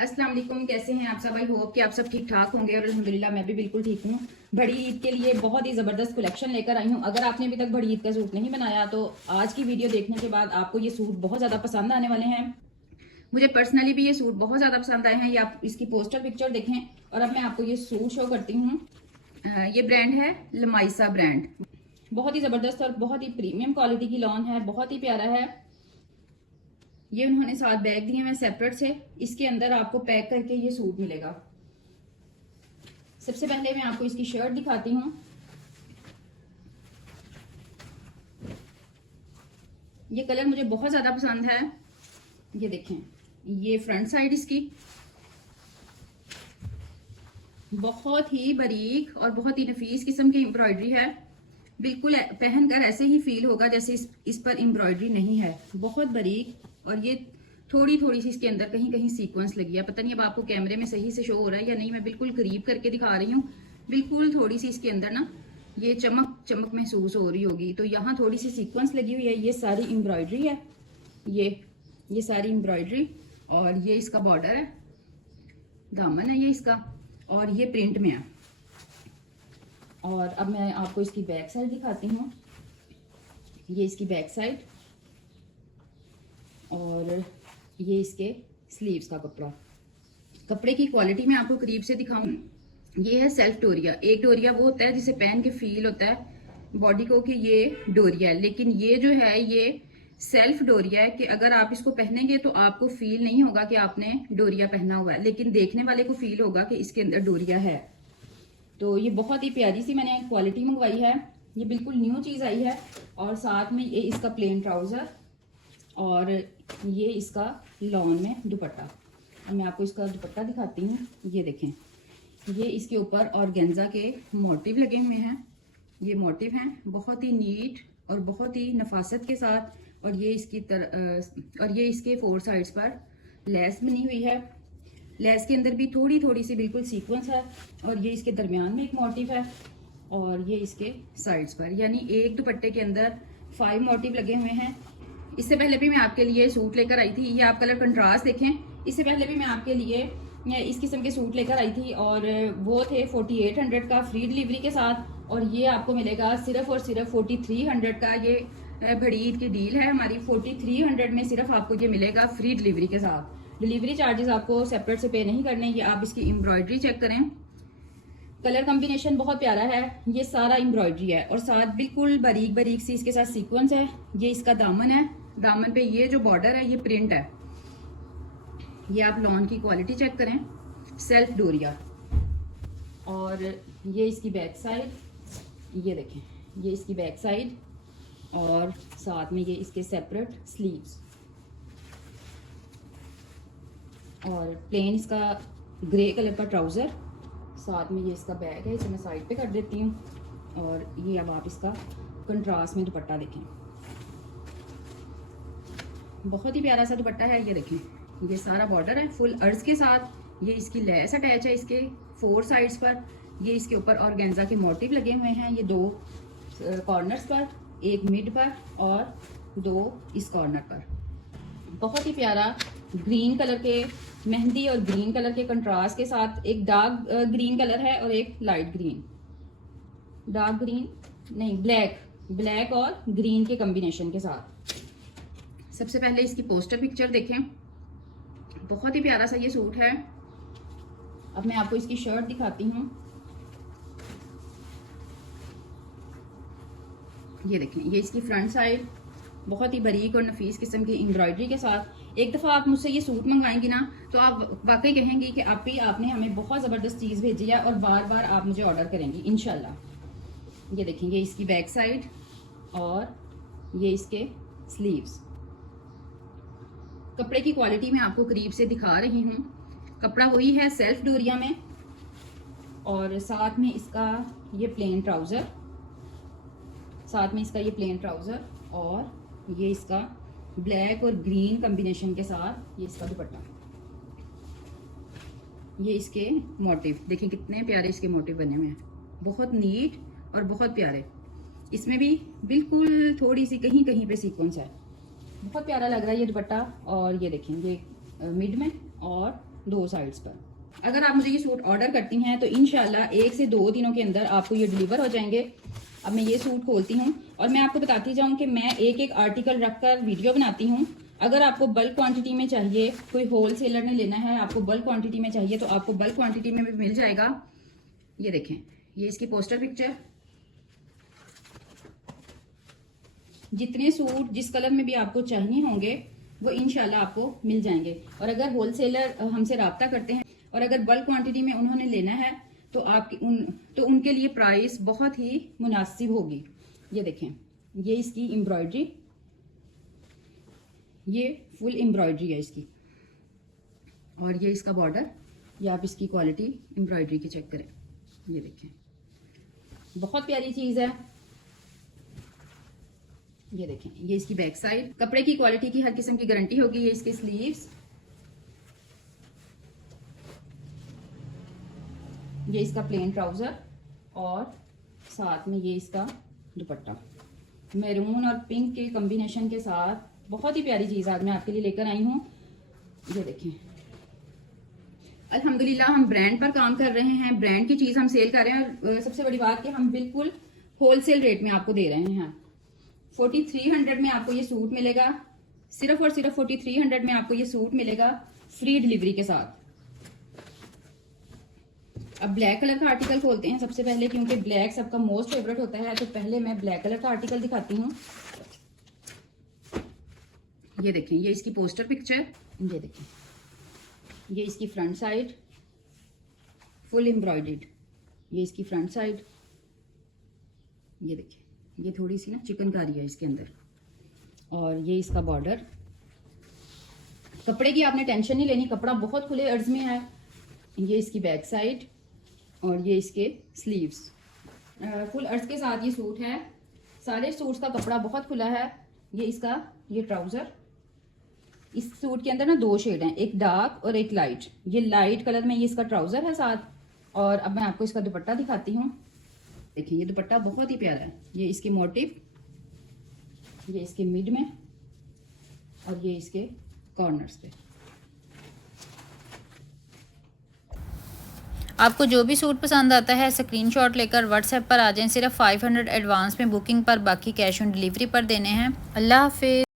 अस्सलाम वालेकुम, कैसे हैं आप सब? आई होप कि आप सब ठीक ठाक होंगे और अल्हम्दुलिल्लाह मैं भी बिल्कुल ठीक हूँ। बड़ी ईद के लिए बहुत ही ज़बरदस्त कलेक्शन लेकर आई हूँ। अगर आपने अभी तक बड़ी ईद का सूट नहीं बनाया तो आज की वीडियो देखने के बाद आपको ये सूट बहुत ज़्यादा पसंद आने वाले हैं। मुझे पर्सनली भी ये सूट बहुत ज़्यादा पसंद आए हैं। ये आप इसकी पोस्टर पिक्चर देखें और अब मैं आपको ये सूट शो करती हूँ। ये ब्रांड है लमाइसा ब्रांड। बहुत ही ज़बरदस्त और बहुत ही प्रीमियम क्वालिटी की लॉन है, बहुत ही प्यारा है। ये उन्होंने साथ बैग दिए हैं सेपरेट से। इसके अंदर आपको पैक करके ये सूट मिलेगा। सबसे पहले मैं आपको इसकी शर्ट दिखाती हूँ। ये कलर मुझे बहुत ज़्यादा पसंद है। ये देखें, ये फ्रंट साइड इसकी बहुत ही बारीक और बहुत ही नफीस किस्म की एम्ब्रॉयडरी है। बिल्कुल पहनकर ऐसे ही फील होगा जैसे इस पर एम्ब्रॉयडरी नहीं है। बहुत बारीक, और ये थोड़ी थोड़ी सी इसके अंदर कहीं कहीं सीक्वेंस लगी है। पता नहीं अब आपको कैमरे में सही से शो हो रहा है या नहीं, मैं बिल्कुल करीब करके दिखा रही हूँ। बिल्कुल थोड़ी सी इसके अंदर ना ये चमक चमक महसूस हो रही होगी। तो यहाँ थोड़ी सी सीक्वेंस लगी हुई है। ये सारी एम्ब्रॉयडरी है, ये सारी एम्ब्रॉयडरी, और ये इसका बॉर्डर है, दामन है ये इसका, और ये प्रिंट में है। और अब मैं आपको इसकी बैक साइड दिखाती हूँ। ये इसकी बैक साइड, और ये इसके स्लीव्स का कपड़े की क्वालिटी मैं आपको करीब से दिखाऊं। ये है सेल्फ डोरिया। एक डोरिया वो होता है जिसे पहन के फील होता है बॉडी को कि ये डोरिया है, लेकिन ये जो है ये सेल्फ डोरिया है कि अगर आप इसको पहनेंगे तो आपको फील नहीं होगा कि आपने डोरिया पहना हुआ है, लेकिन देखने वाले को फील होगा कि इसके अंदर डोरिया है। तो ये बहुत ही प्यारी सी मैंने क्वालिटी मंगवाई है। ये बिल्कुल न्यू चीज़ आई है। और साथ में ये इसका प्लेन ट्राउज़र और ये इसका लॉन में दुपट्टा। अब मैं आपको इसका दुपट्टा दिखाती हूँ। ये देखें, ये इसके ऊपर ऑर्गेन्जा के मोटिव लगे हुए हैं। ये मोटिव हैं बहुत ही नीट और बहुत ही नफासत के साथ। और ये इसके 4 साइड्स पर लेस बनी हुई है। लेस के अंदर भी थोड़ी थोड़ी सी बिल्कुल सीक्वेंस है। और ये इसके दरमियान में एक मोटिव है, और ये इसके साइड्स पर, यानी एक दुपट्टे के अंदर 5 मोटिव लगे हुए हैं। इससे पहले भी मैं आपके लिए सूट लेकर आई थी। ये आप कलर कंट्रास्ट देखें। इससे पहले भी मैं आपके लिए इस किस्म के सूट लेकर आई थी, और वो थे 4800 का फ्री डिलीवरी के साथ। और ये आपको मिलेगा सिर्फ और सिर्फ 4300 का। ये बड़ी ईद की डील है हमारी। 4300 में सिर्फ आपको ये मिलेगा फ्री डिलीवरी के साथ। डिलीवरी चार्जेस आपको सेपरेट से पे नहीं करने। ये आप इसकी एम्ब्रॉयडरी चेक करें, कलर कॉम्बिनेशन बहुत प्यारा है। ये सारा एम्ब्रॉयडरी है और साथ बिल्कुल बारीक बारीक सी इसके साथ सीक्वेंस है। ये इसका दामन है, दामन पे ये जो बॉर्डर है ये प्रिंट है। ये आप लॉन की क्वालिटी चेक करें, सेल्फ डोरिया। और ये इसकी बैक साइड, ये देखें, ये इसकी बैक साइड, और साथ में ये इसके सेपरेट स्लीव्स, और प्लेन इसका ग्रे कलर का ट्राउज़र। साथ में ये इसका बैग है, इसे मैं साइड पे कर देती हूँ। और ये अब आप इसका कंट्रास्ट में दुपट्टा देखें, बहुत ही प्यारा सा दुपट्टा है। ये देखें, ये सारा बॉर्डर है फुल अर्ज के साथ। ये इसकी लेस अटैच है इसके 4 साइड्स पर। ये इसके ऊपर ऑर्गेन्जा के मोटिव लगे हुए हैं। ये 2 कॉर्नर्स पर, एक मिड पर और 2 इस कॉर्नर पर। बहुत ही प्यारा ग्रीन कलर के, मेहंदी और ग्रीन कलर के कंट्रास्ट के साथ। एक डार्क ग्रीन कलर है और एक लाइट ग्रीन, डार्क ग्रीन नहीं, ब्लैक और ग्रीन के कॉम्बिनेशन के साथ। सबसे पहले इसकी पोस्टर पिक्चर देखें, बहुत ही प्यारा सा ये सूट है। अब मैं आपको इसकी शर्ट दिखाती हूँ। ये देखें, ये इसकी फ्रंट साइड बहुत ही बारीक और नफीस किस्म की एम्ब्रॉयडरी के साथ। एक दफ़ा आप मुझसे ये सूट मंगवाएंगी ना तो आप वाकई कहेंगी कि आपने हमें बहुत ज़बरदस्त चीज़ भेजी है, और बार बार आप मुझे ऑर्डर करेंगी इंशाल्लाह। ये देखें, ये इसकी बैक साइड और ये इसके स्लीव्स। कपड़े की क्वालिटी मैं आपको करीब से दिखा रही हूँ। कपड़ा वही है सेल्फ डोरिया में, और साथ में इसका ये प्लेन ट्राउज़र, और ये इसका ब्लैक और ग्रीन कॉम्बिनेशन के साथ ये इसका दुपट्टा। ये इसके मोटिव देखें, कितने प्यारे इसके मोटिव बने हुए हैं, बहुत नीट और बहुत प्यारे। इसमें भी बिल्कुल थोड़ी सी कहीं कहीं पे सीक्वेंस है। बहुत प्यारा लग रहा है ये दुपट्टा। और ये देखें, ये मिड में और 2 साइड्स पर। अगर आप मुझे ये सूट ऑर्डर करती हैं तो इंशाल्लाह 1 से 2 दिनों के अंदर आपको ये डिलीवर हो जाएंगे। अब मैं ये सूट खोलती हूँ और मैं आपको बताती जाऊँ कि मैं एक एक आर्टिकल रखकर वीडियो बनाती हूँ। अगर आपको बल्क क्वांटिटी में चाहिए, कोई होल सेलर ने लेना है, आपको बल्क क्वांटिटी में चाहिए तो आपको बल्क क्वांटिटी में भी मिल जाएगा। ये देखें, ये इसकी पोस्टर पिक्चर। जितने सूट जिस कलर में भी आपको चाहिए होंगे वो इंशाल्लाह आपको मिल जाएंगे। और अगर होल सेलर हमसे रब्ता करते हैं और अगर बल्क क्वांटिटी में उन्होंने लेना है तो उनके लिए प्राइस बहुत ही मुनासिब होगी। ये देखें, ये इसकी एम्ब्रॉयडरी, ये फुल एम्ब्रॉयडरी है इसकी, और ये इसका बॉर्डर। ये आप इसकी क्वालिटी एम्ब्रॉयडरी की चेक करें, ये देखें, बहुत प्यारी चीज़ है। ये देखें, ये इसकी बैक साइड। कपड़े की क्वालिटी की हर किस्म की गारंटी होगी। ये इसके स्लीव्स, ये इसका प्लेन ट्राउजर और साथ में ये इसका दुपट्टा मैरून और पिंक के कॉम्बिनेशन के साथ। बहुत ही प्यारी चीज़ आज मैं आपके लिए लेकर आई हूँ। ये देखें, अल्हम्दुलिल्लाह हम ब्रांड पर काम कर रहे हैं, ब्रांड की चीज़ हम सेल कर रहे हैं। और सबसे बड़ी बात कि हम बिल्कुल होलसेल रेट में आपको दे रहे हैं। 4300 में आपको ये सूट मिलेगा, सिर्फ और सिर्फ 4300 में आपको ये सूट मिलेगा फ्री डिलीवरी के साथ। अब ब्लैक कलर का आर्टिकल खोलते हैं सबसे पहले, क्योंकि ब्लैक सबका मोस्ट फेवरेट होता है। तो पहले मैं ब्लैक कलर का आर्टिकल दिखाती हूँ। ये देखें, ये इसकी पोस्टर पिक्चर। ये देखें, ये इसकी फ्रंट साइड फुल एम्ब्रॉयडर्ड। ये इसकी फ्रंट साइड। ये देखें, ये थोड़ी सी ना चिकनकारी है इसके अंदर। और ये इसका बॉर्डर। कपड़े की आपने टेंशन नहीं लेनी, कपड़ा बहुत खुले अर्ज में है। ये इसकी बैक साइड और ये इसके स्लीव्स। फुल अर्ज के साथ ये सूट है। सारे सूट्स का कपड़ा बहुत खुला है। ये इसका ये ट्राउज़र। इस सूट के अंदर ना 2 शेड हैं, एक डार्क और एक लाइट। ये लाइट कलर में ये इसका ट्राउज़र है साथ। और अब मैं आपको इसका दुपट्टा दिखाती हूँ। देखिए, ये दुपट्टा बहुत ही प्यारा है। ये इसके मोटिव, ये इसके मिड में और ये इसके कॉर्नर्स पे। आपको जो भी सूट पसंद आता है स्क्रीनशॉट लेकर व्हाट्सएप पर आ जाएं। सिर्फ 500 एडवांस में बुकिंग पर, बाकी कैश ऑन डिलीवरी पर देने हैं। अल्लाह हाफिज़।